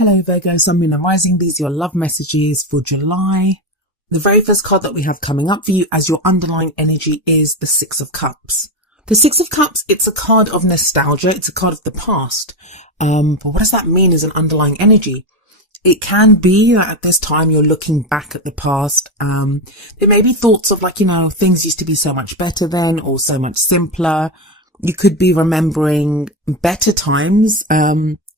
Hello Virgo, Sun, Moon and Rising. These are your love messages for July. The very first card that we have coming up for you as your underlying energy is the Six of Cups. The Six of Cups, it's a card of nostalgia. It's a card of the past. But what does that mean as an underlying energy? It can be that at this time you're looking back at the past. There may be thoughts of things used to be so much better then or so much simpler. You could be remembering better times.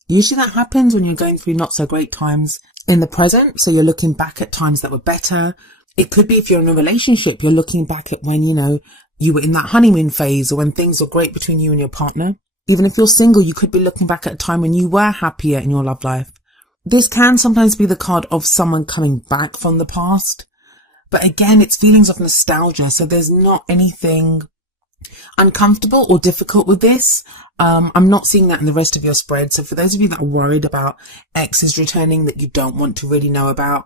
Usually that happens when you're going through not so great times in the present. So you're looking back at times that were better. It could be if you're in a relationship, you're looking back at when, you were in that honeymoon phase or when things were great between you and your partner. Even if you're single, you could be looking back at a time when you were happier in your love life. This can sometimes be the card of someone coming back from the past. But again, it's feelings of nostalgia. So there's not anything uncomfortable or difficult with this. I'm not seeing that in the rest of your spread. So for those of you that are worried about exes returning that you don't want to really know about,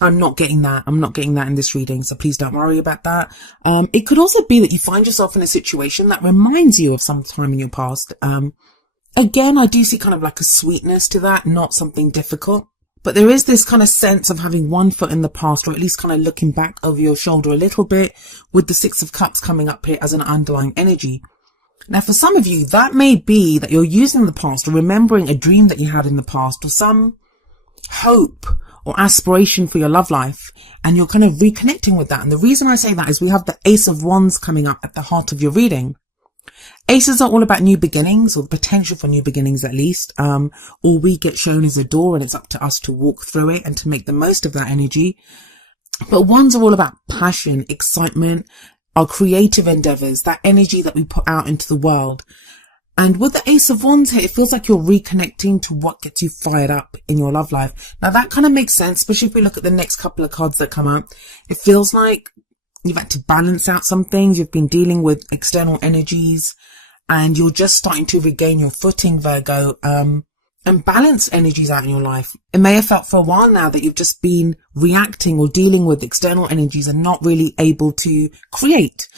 I'm not getting that. I'm not getting that in this reading. So please don't worry about that. It could also be that you find yourself in a situation that reminds you of some time in your past. Again, I do see kind of like a sweetness to that, not something difficult. But there is this kind of sense of having one foot in the past, or at least kind of looking back over your shoulder a little bit with the Six of Cups coming up here as an underlying energy. Now, for some of you, that may be that you're using the past or remembering a dream that you had in the past or some hope or aspiration for your love life, and you're kind of reconnecting with that. And the reason I say that is we have the Ace of Wands coming up at the heart of your reading. Aces are all about new beginnings, or the potential for new beginnings at least. All we get shown is a door, and it's up to us to walk through it and to make the most of that energy. But wands are all about passion, excitement, our creative endeavors, that energy that we put out into the world. And with the Ace of Wands here, it feels like you're reconnecting to what gets you fired up in your love life. Now that kind of makes sense, especially if we look at the next couple of cards that come up. It feels like you've had to balance out some things. You've been dealing with external energies and you're just starting to regain your footing, Virgo, and balance energies out in your life. It may have felt for a while now that you've just been reacting or dealing with external energies and not really able to create.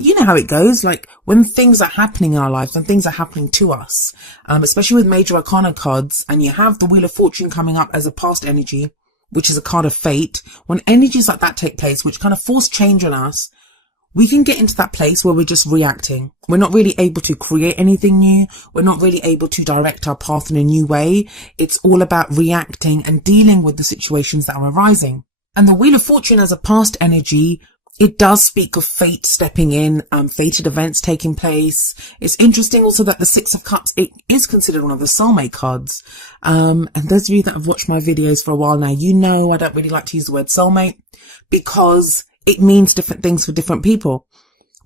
You know how it goes, like when things are happening in our lives and things are happening to us, especially with major arcana cards, and you have the Wheel of Fortune coming up as a past energy, which is a card of fate. When energies like that take place, which kind of force change on us, we can get into that place where we're just reacting. We're not really able to create anything new. We're not really able to direct our path in a new way. It's all about reacting and dealing with the situations that are arising. And the Wheel of Fortune as a past energy, it does speak of fate stepping in, fated events taking place. It's interesting also that the Six of Cups, it is considered one of the soulmate cards. And those of you that have watched my videos for a while now, you know I don't really like to use the word soulmate because it means different things for different people.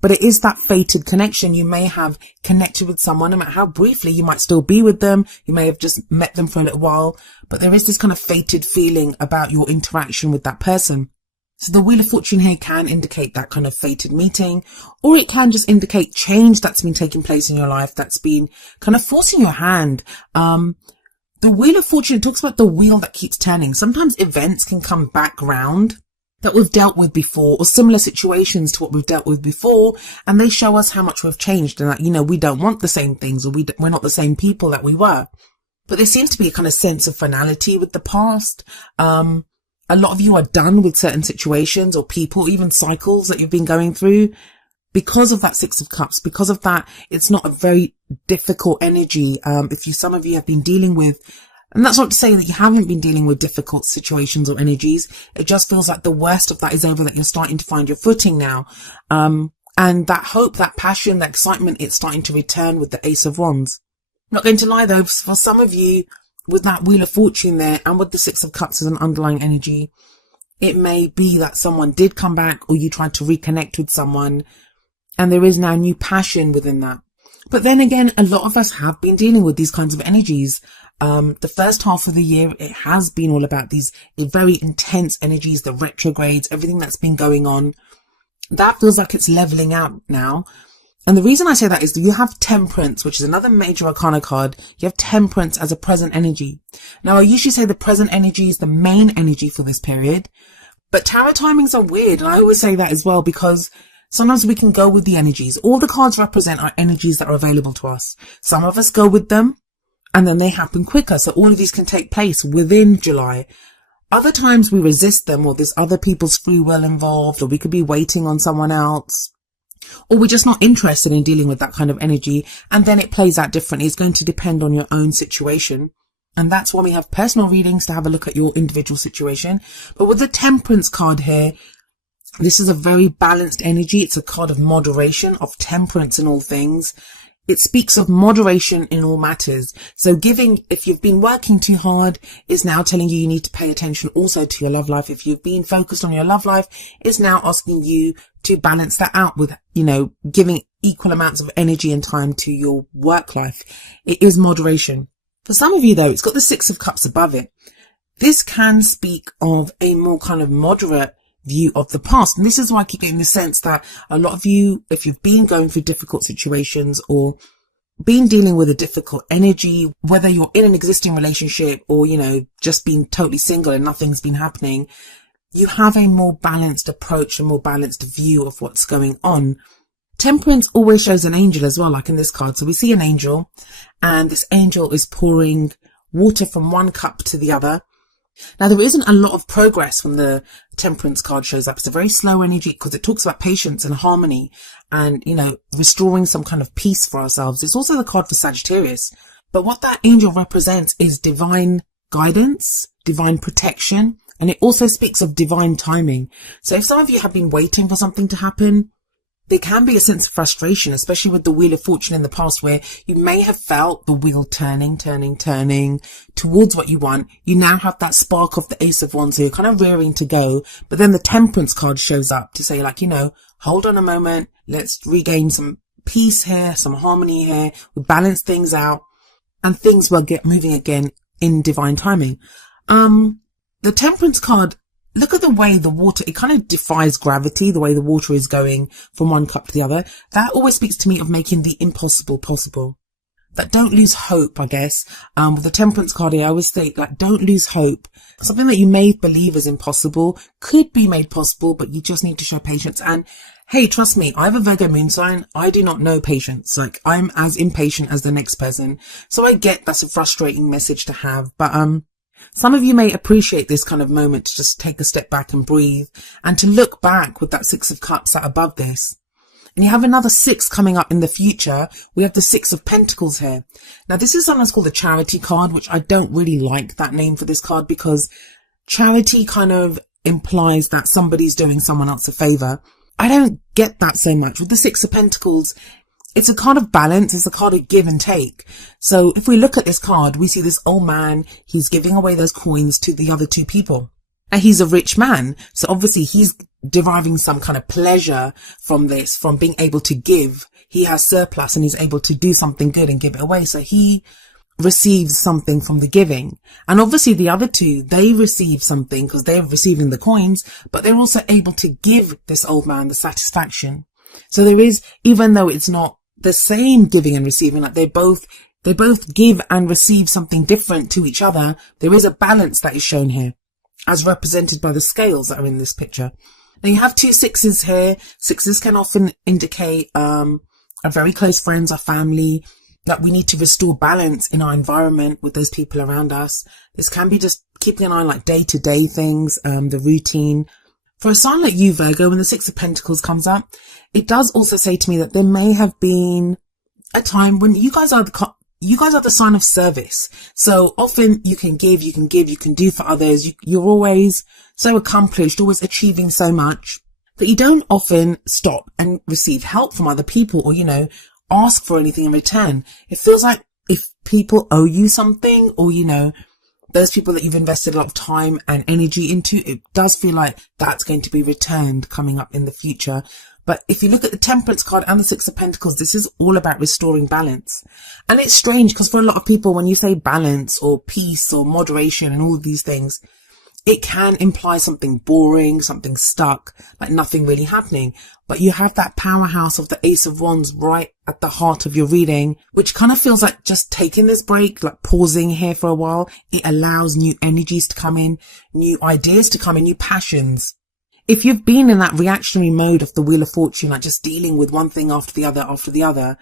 But it is that fated connection. You may have connected with someone, no matter how briefly, you might still be with them. You may have just met them for a little while, but there is this kind of fated feeling about your interaction with that person. So the Wheel of Fortune here can indicate that kind of fated meeting, or it can just indicate change that's been taking place in your life that's been kind of forcing your hand. The Wheel of Fortune, it talks about the wheel that keeps turning. Sometimes events can come back round that we've dealt with before, or similar situations to what we've dealt with before, and they show us how much we've changed and that, we don't want the same things, or we're not the same people that we were. But there seems to be a kind of sense of finality with the past. A lot of you are done with certain situations or people, even cycles that you've been going through because of that Six of Cups. Because of that, it's not a very difficult energy. Some of you have been dealing with, and that's not to say that you haven't been dealing with difficult situations or energies. It just feels like the worst of that is over, that you're starting to find your footing now. And that hope, that passion, that excitement, it's starting to return with the Ace of Wands. Not going to lie though, for some of you, with that Wheel of Fortune there and with the Six of Cups as an underlying energy, it may be that someone did come back or you tried to reconnect with someone and there is now new passion within that. But then again, a lot of us have been dealing with these kinds of energies. The first half of the year, it has been all about these very intense energies, the retrogrades, everything that's been going on. That feels like it's leveling out now. And the reason I say that is that you have Temperance, which is another major arcana card. You have Temperance as a present energy. Now, I usually say the present energy is the main energy for this period, but tarot timings are weird. And I always say that as well, because sometimes we can go with the energies. All the cards represent are energies that are available to us. Some of us go with them. and then they happen quicker. So all of these can take place within July. Other times we resist them, or there's other people's free will involved, or we could be waiting on someone else, or we're just not interested in dealing with that kind of energy, and then it plays out differently. It's going to depend on your own situation. And that's why we have personal readings, to have a look at your individual situation. But with the Temperance card here, this is a very balanced energy. It's a card of moderation, of temperance in all things. It speaks of moderation in all matters. So giving, if you've been working too hard, is now telling you need to pay attention also to your love life. If you've been focused on your love life, it's now asking you to balance that out with, giving equal amounts of energy and time to your work life. It is moderation. For some of you though, it's got the Six of Cups above it. This can speak of a more kind of moderate view of the past. And this is why I keep getting the sense that a lot of you, if you've been going through difficult situations or been dealing with a difficult energy, whether you're in an existing relationship or, just being totally single and nothing's been happening, you have a more balanced approach, a more balanced view of what's going on. Temperance always shows an angel as well, like in this card. So we see an angel, and this angel is pouring water from one cup to the other. Now, there isn't a lot of progress when the Temperance card shows up. It's a very slow energy because it talks about patience and harmony and, restoring some kind of peace for ourselves. It's also the card for Sagittarius. But what that angel represents is divine guidance, divine protection, and it also speaks of divine timing. So if some of you have been waiting for something to happen, there can be a sense of frustration, especially with the Wheel of Fortune in the past, where you may have felt the wheel turning towards what you want. You now have that spark of the Ace of Wands, so you're kind of rearing to go. But then the Temperance card shows up to say, hold on a moment. Let's regain some peace here, some harmony here. We'll balance things out and things will get moving again in divine timing. The Temperance card, look at the way the water, it kind of defies gravity, the way the water is going from one cup to the other. That always speaks to me of making the impossible possible. That don't lose hope, I guess. With the Temperance card here, I always think, don't lose hope. Something that you may believe is impossible could be made possible, but you just need to show patience. And hey, trust me, I have a Virgo moon sign. I do not know patience. I'm as impatient as the next person. So I get that's a frustrating message to have, but, some of you may appreciate this kind of moment to just take a step back and breathe and to look back with that Six of Cups sat above this. And you have another six coming up in the future. We have the Six of Pentacles here. Now, this is sometimes called the Charity card, which I don't really like that name for this card because charity kind of implies that somebody's doing someone else a favor. I don't get that so much. With the Six of Pentacles, it's a card of balance. It's a card of give and take. So if we look at this card, we see this old man. He's giving away those coins to the other two people. And he's a rich man. So obviously he's deriving some kind of pleasure from this, from being able to give. He has surplus and he's able to do something good and give it away. So he receives something from the giving. And obviously the other two, they receive something because they're receiving the coins, but they're also able to give this old man the satisfaction. So there is, even though it's not the same giving and receiving, they both give and receive something different to each other. There is a balance that is shown here, as represented by the scales that are in this picture. Now you have two sixes here. Sixes can often indicate our very close friends, our family, that we need to restore balance in our environment with those people around us. This can be just keeping an eye on day-to-day things, the routine. For a sign like you, Virgo, when the Six of Pentacles comes up, it does also say to me that there may have been a time when you guys are the sign of service. So often you can give, you can do for others. You're always so accomplished, always achieving so much that you don't often stop and receive help from other people or, ask for anything in return. It feels like if people owe you something or, those people that you've invested a lot of time and energy into, it does feel like that's going to be returned coming up in the future. But if you look at the Temperance card and the Six of Pentacles, this is all about restoring balance. And it's strange because for a lot of people, when you say balance or peace or moderation and all of these things, it can imply something boring, something stuck, like nothing really happening. But you have that powerhouse of the Ace of Wands right at the heart of your reading, which kind of feels like just taking this break, like pausing here for a while. It allows new energies to come in, new ideas to come in, new passions. If you've been in that reactionary mode of the Wheel of Fortune, like just dealing with one thing after the other,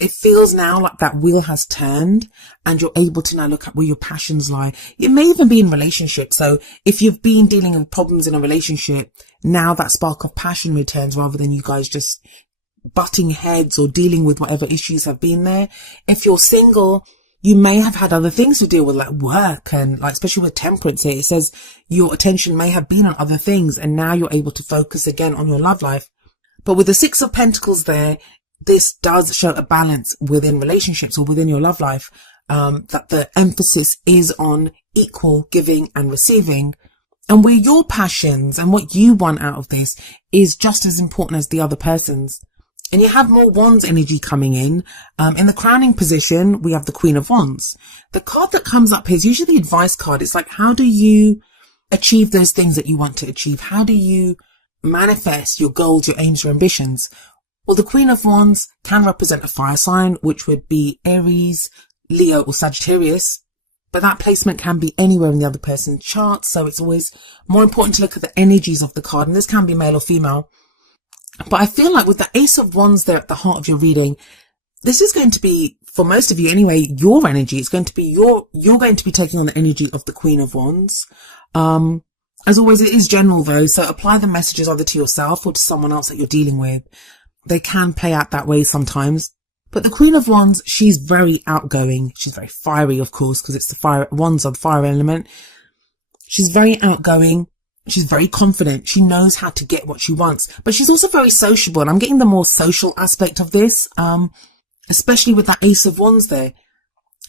It feels now like that wheel has turned and you're able to now look at where your passions lie. It may even be in relationships. So if you've been dealing with problems in a relationship, now that spark of passion returns rather than you guys just butting heads or dealing with whatever issues have been there. If you're single, you may have had other things to deal with, like work, and like, especially with temperance here, it says your attention may have been on other things and now you're able to focus again on your love life. But with the Six of Pentacles there, this does show a balance within relationships or within your love life, that the emphasis is on equal giving and receiving, and where your passions and what you want out of this is just as important as the other person's. And you have more Wands energy coming in. In the crowning position, we have the Queen of Wands. The card that comes up here is usually the advice card. It's like, how do you achieve those things that you want to achieve? How do you manifest your goals, your aims, your ambitions? Well, the Queen of Wands can represent a fire sign, which would be Aries, Leo, or Sagittarius. But that placement can be anywhere in the other person's chart. So it's always more important to look at the energies of the card. And this can be male or female. But I feel like with the Ace of Wands there at the heart of your reading, this is going to be, for most of you anyway, your energy. It's going to be you're going to be taking on the energy of the Queen of Wands. As always, it is general though. So apply the messages either to yourself or to someone else that you're dealing with. They can play out that way sometimes. But the Queen of Wands, she's very outgoing. She's very fiery, of course, because it's the fire, Wands are the fire element. She's very outgoing. She's very confident. She knows how to get what she wants, but she's also very sociable. And I'm getting the more social aspect of this, especially with that Ace of Wands there.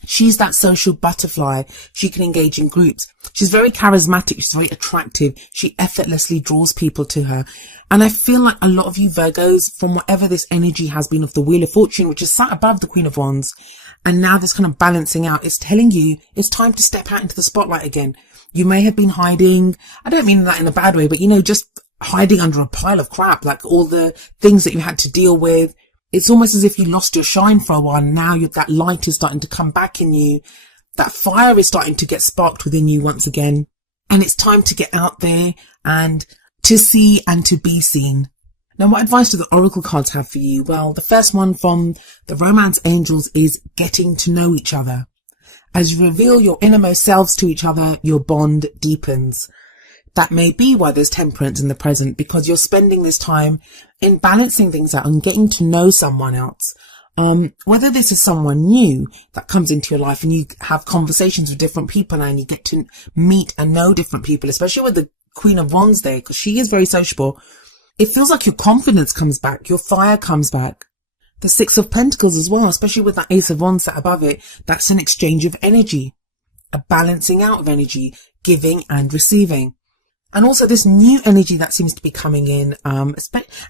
She's that social butterfly. She can engage in groups. She's very charismatic. She's very attractive. She effortlessly draws people to her. And I feel like a lot of you Virgos, from whatever this energy has been of the Wheel of Fortune, which is sat above the Queen of Wands, and now this kind of balancing out, is telling you it's time to step out into the spotlight again. You may have been hiding. I don't mean that in a bad way, but just hiding under a pile of crap, like all the things that you had to deal with. It's almost as if you lost your shine for a while. Now that light is starting to come back in you. That fire is starting to get sparked within you once again. And it's time to get out there and to see and to be seen. Now, what advice do the Oracle cards have for you? Well, the first one from the Romance Angels is getting to know each other. As you reveal your innermost selves to each other, your bond deepens. That may be why there's temperance in the present, because you're spending this time in balancing things out and getting to know someone else. Whether this is someone new that comes into your life and you have conversations with different people and you get to meet and know different people, especially with the Queen of Wands there, because she is very sociable. It feels like your confidence comes back, your fire comes back. The Six of Pentacles as well, especially with that Ace of Wands sat above it, that's an exchange of energy, a balancing out of energy, giving and receiving. And also this new energy that seems to be coming in, and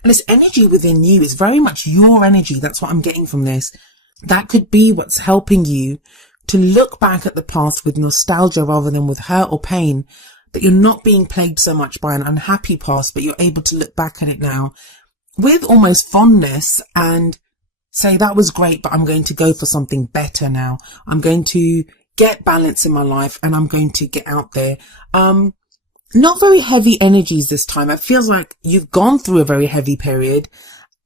this energy within you is very much your energy. That's what I'm getting from this. That could be what's helping you to look back at the past with nostalgia rather than with hurt or pain, that you're not being plagued so much by an unhappy past, but you're able to look back at it now with almost fondness and say, that was great, but I'm going to go for something better now. I'm going to get balance in my life and I'm going to get out there. Not very heavy energies this time. It feels like you've gone through a very heavy period.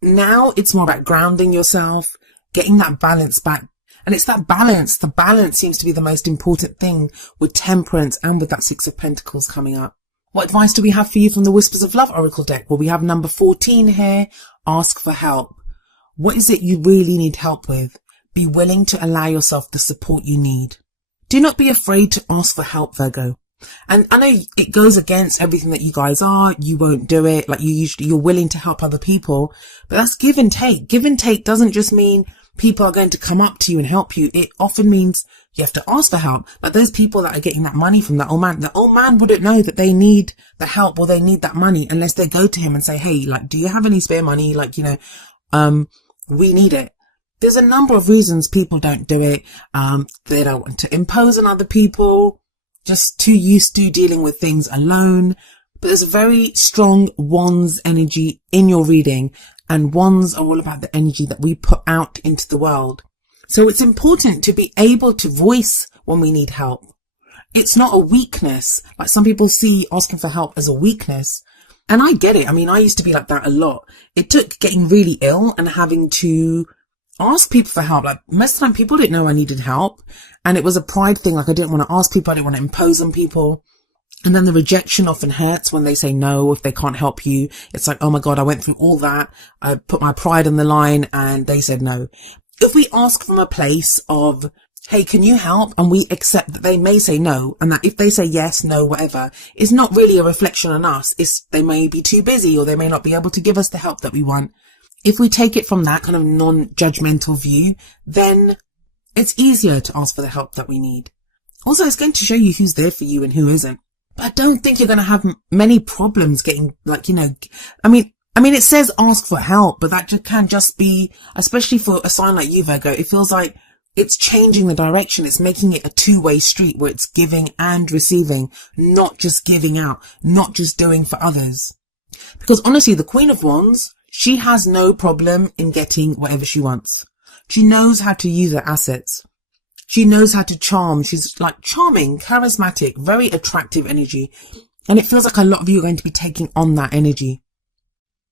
Now it's more about grounding yourself, getting that balance back. And it's that balance. The balance seems to be the most important thing with temperance and with that Six of Pentacles coming up. What advice do we have for you from the Whispers of Love Oracle deck? Well, we have number 14 here. Ask for help. What is it you really need help with? Be willing to allow yourself the support you need. Do not be afraid to ask for help, Virgo. And I know it goes against everything that you guys are. You won't do it. Like you're willing to help other people, but that's give and take. Give and take doesn't just mean people are going to come up to you and help you. It often means you have to ask for help. Like those people that are getting that money from that old man, the old man wouldn't know that they need the help or they need that money unless they go to him and say, hey, like, do you have any spare money? Like, we need it. There's a number of reasons people don't do it. They don't want to impose on other people. Just too used to dealing with things alone. But there's a very strong Wands energy in your reading, and Wands are all about the energy that we put out into the world. So it's important to be able to voice when we need help. It's not a weakness. Like some people see asking for help as a weakness. And I get it. I mean, I used to be like that a lot. It took getting really ill and having to ask people for help. Like most of the time people didn't know I needed help, and it was a pride thing. Like I didn't want to ask people, I didn't want to impose on people. And then the rejection often hurts when they say no, if they can't help you. It's like, oh my God, I went through all that. I put my pride on the line and they said no. If we ask from a place of, hey, can you help? And we accept that they may say no, and that if they say yes, no, whatever, it's not really a reflection on us. It's they may be too busy, or they may not be able to give us the help that we want. If we take it from that kind of non-judgmental view, then it's easier to ask for the help that we need. Also, it's going to show you who's there for you and who isn't. But I don't think you're going to have many problems getting, like, you know, I mean, it says ask for help, but that can just be, especially for a sign like you, Virgo, it feels like it's changing the direction. It's making it a two-way street where it's giving and receiving, not just giving out, not just doing for others. Because honestly, the Queen of Wands, she has no problem in getting whatever she wants. She knows how to use her assets. She knows how to charm. She's like charming, charismatic, very attractive energy. And it feels like a lot of you are going to be taking on that energy.